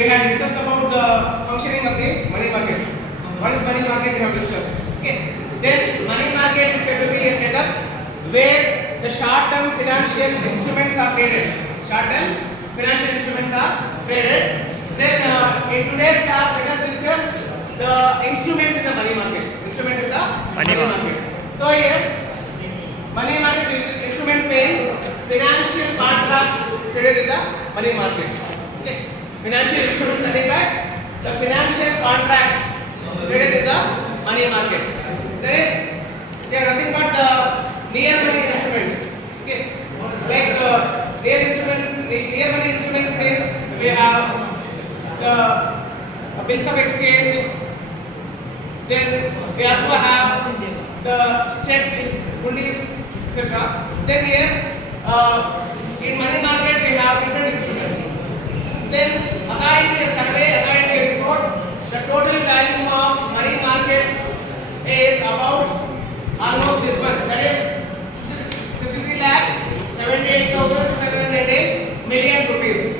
we had discussed about the functioning of the money market. What is money market? We have discussed. Okay. Then money market is said to be a setup where the short-term financial instruments are traded. Short-term financial instruments are traded. Then in today's class, let us discuss the instruments in the money market. Instruments in the money market. So here, money market instruments means financial contracts traded in the money market. Okay. Financial instruments, nothing but the financial contracts traded in the money market. That is, they are nothing but the near money instruments. Okay. Like near money instruments means we have the bills of exchange. Then we also have the check, hundis, etc. Then here in money market we have different instruments. Then according to a survey, according to a report, the total value of money market is about almost this much. That is 63,78,788 million rupees.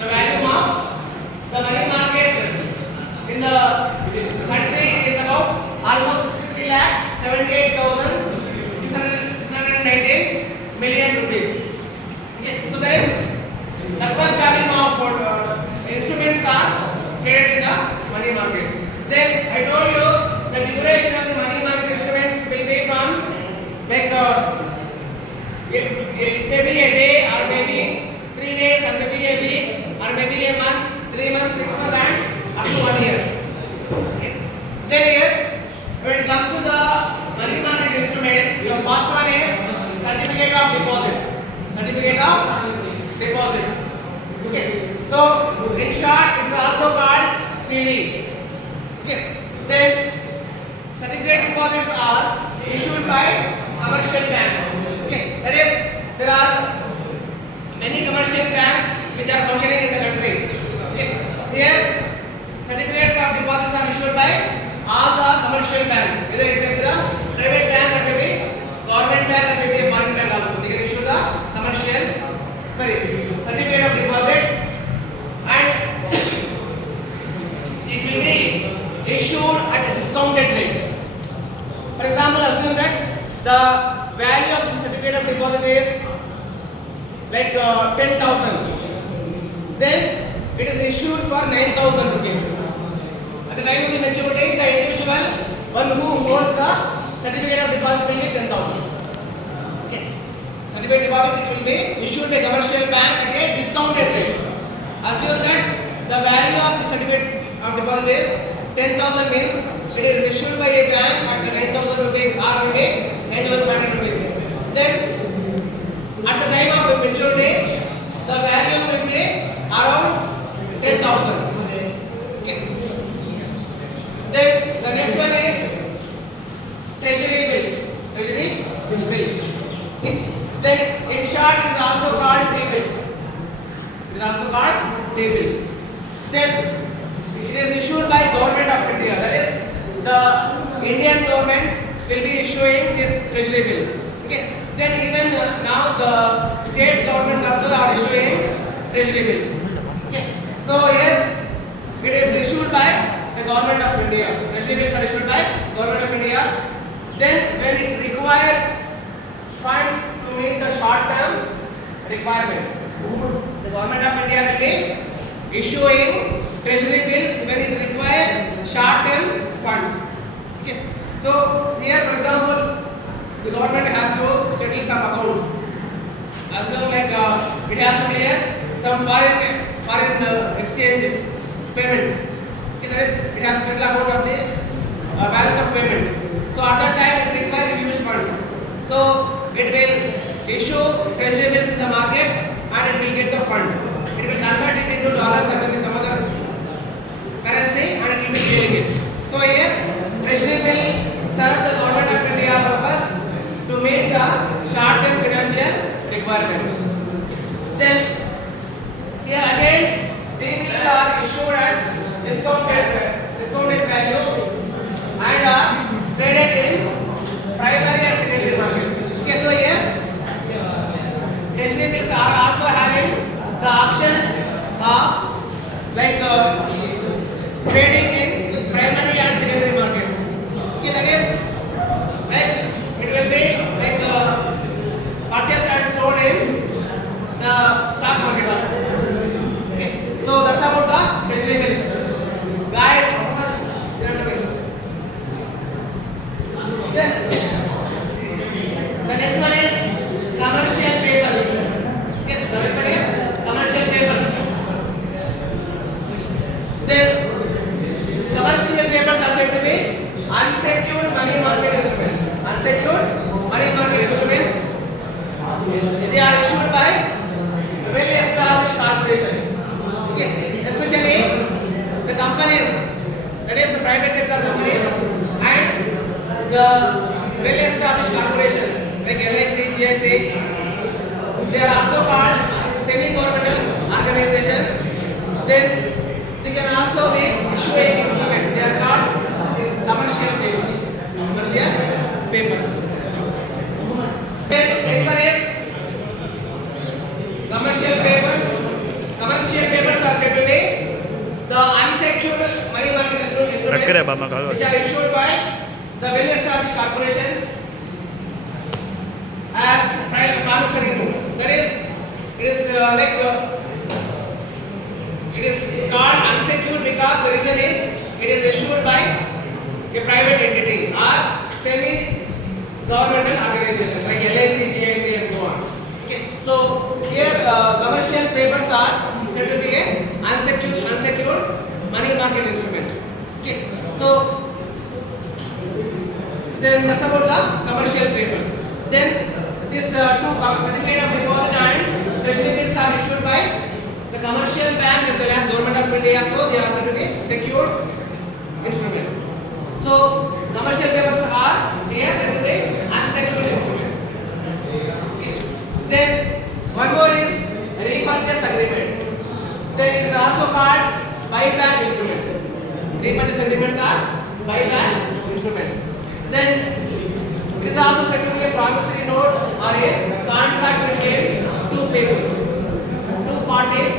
The value of the money market in the country is about almost 63,78,619 million rupees. Okay. So that is the first value of instruments are traded in the money market. Then I told you the duration of the money market instruments will be from like it may be a day or maybe 3 days or maybe a week or maybe a month, 3 months, 6 months and up to 1 year. Okay. Then here when it comes to the money market instruments, your first one is certificate of deposit. Certificate of deposit. Okay. So in short, it is also called CD. Okay. Then certificate deposits are issued by commercial banks. Okay. That is, there are many commercial banks which are functioning in the country. Okay. Here, certificates of deposits are issued by all the commercial banks. Either it may be the private bank or maybe government bank or maybe a foreign bank also. They can issue the certificate of deposits and it will be issued at a discounted rate. For example, assume that the value of the certificate of deposit is like 10,000. Then it is issued for 9,000 rupees. At the time of the maturity, the individual one who holds the certificate of deposit will get 10,000. Okay. Certificate of deposit will be issued by commercial bank at a discounted rate. Assume that the value of the certificate of deposit is 10,000 means it is issued by a bank at 9,000 rupees or maybe 9,500 rupees. Then at the time of maturity, the value will be around 10,000. Okay. Then the next one is treasury bills. Treasury bills. Okay. Then in short, it is also called T-bills. It is also called T-bills. Then it is issued by Government of India. That is, the Indian government will be issuing these treasury bills. Okay. Then even now the state governments also are issuing treasury bills. Okay. So here it is issued by the Government of India. Treasury bills are issued by Government of India. Then when it requires funds to meet the short-term requirements, the Government of India will be issuing treasury bills when it requires short-term funds. Okay. So here, for example, the government has to settle some account. Assume like it has to clear some foreign exchange payments. Okay, that is, it has to settle account of the balance of payment. So at that time, it requires huge funds. So it will issue treasury bills in the market and it will get the funds. It will convert it into dollars or maybe some other currency and it will be clearing it. So here, treasury bill serve the Government of India purpose to meet the short-term financial requirements. Then here again, T-bills are issued at discounted value and are traded in primary and secondary market. Okay, so here treasury bills are Then they can also be issuing instruments. They are called commercial papers. Commercial papers. Then next one is commercial papers. Commercial papers are said to be the unsecured money market instruments which are issued by the well-established corporations as promissory notes. That is, it is called unsecured because the reason is it is issued by a private entity or semi-governmental organizations like LIC, GIC and so on. Okay. So here commercial papers are said to be a unsecured money market instrument. Okay. So then that's about the commercial papers. Then this two certificate of deposit and treasury bills are issued by the commercial bank as well as Government of India, so they are said to be secured instruments. So commercial papers are here said to be unsecured instruments. Okay. Then one more is repurchase agreement. Then it is also called buyback instruments. Repurchase agreements are buyback instruments. Then it is also said to be a promissory note or a contract between two people, two parties,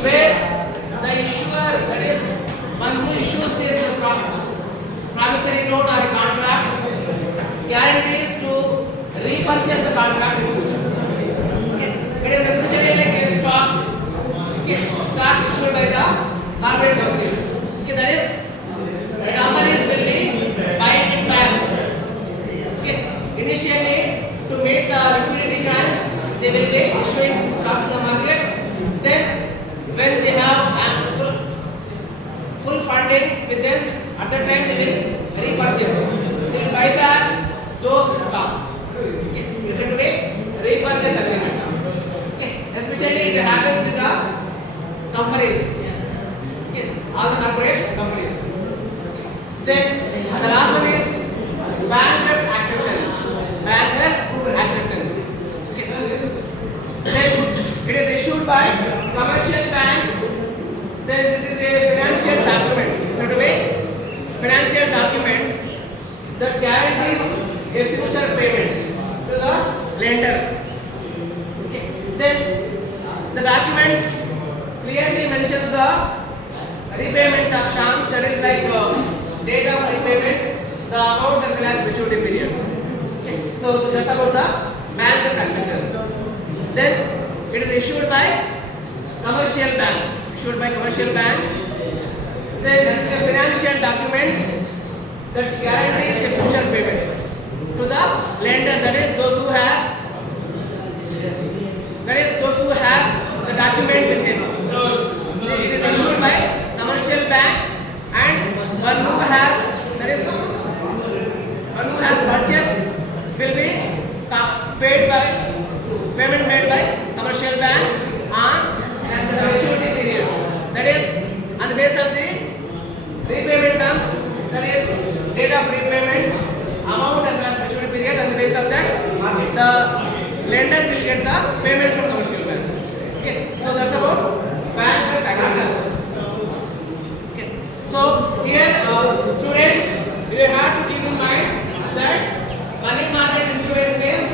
where the issuer, that is one who issues this promissory note or a contract, guarantees to repurchase the contract in future. Okay. It is especially like in stocks. Okay. Stocks issued by the corporate companies. Okay. That is, the companies will be buying it back. Okay. Initially, to meet the liquidity crunch, they will be issuing stocks in the market. Then, when they have full funding with them, at that time they will repurchase. They will buy back those stocks. Okay. This is today repurchase agreement. Okay. Especially it happens with the companies. Okay. All the corporate companies. Then the last one is bankers acceptance. Bankers acceptance. Okay. Then it is issued by commercial banks. Then this is a financial document. So to be financial document that guarantees a future payment to the lender. Okay. Then the documents clearly mentions the repayment terms, that is like date of repayment, the amount as well as maturity period. Okay. So that's about the bankers acceptance. Then it is issued by commercial banks. Issued by commercial banks. Then this is a financial document that guarantees the future payment to the lender, that is those who have the document with him. It is issued by commercial bank, and one who has purchased will be payment made by commercial bank on maturity period. That is on the basis of the repayment terms, that is date of repayment, amount as well as maturity period. On the basis of that, the lender will get the payment from commercial bank. Okay, so that's about bankers acceptance. Okay, so here students, you have to keep in mind that money market instruments means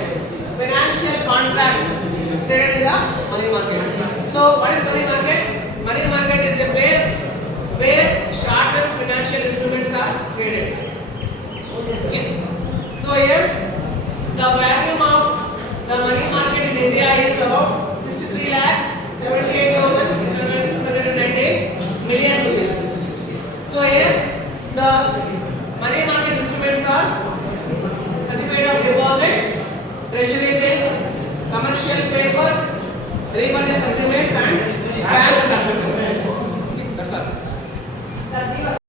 financial contracts traded in the money market. So what is money market? Money market is a place where short-term financial instruments are traded. Okay. So here the value of the money market in India is about 63,78,690 million rupees. So here the money market instruments are certificate of deposit, treasury bills, commercial papers, repurchase agreements and bank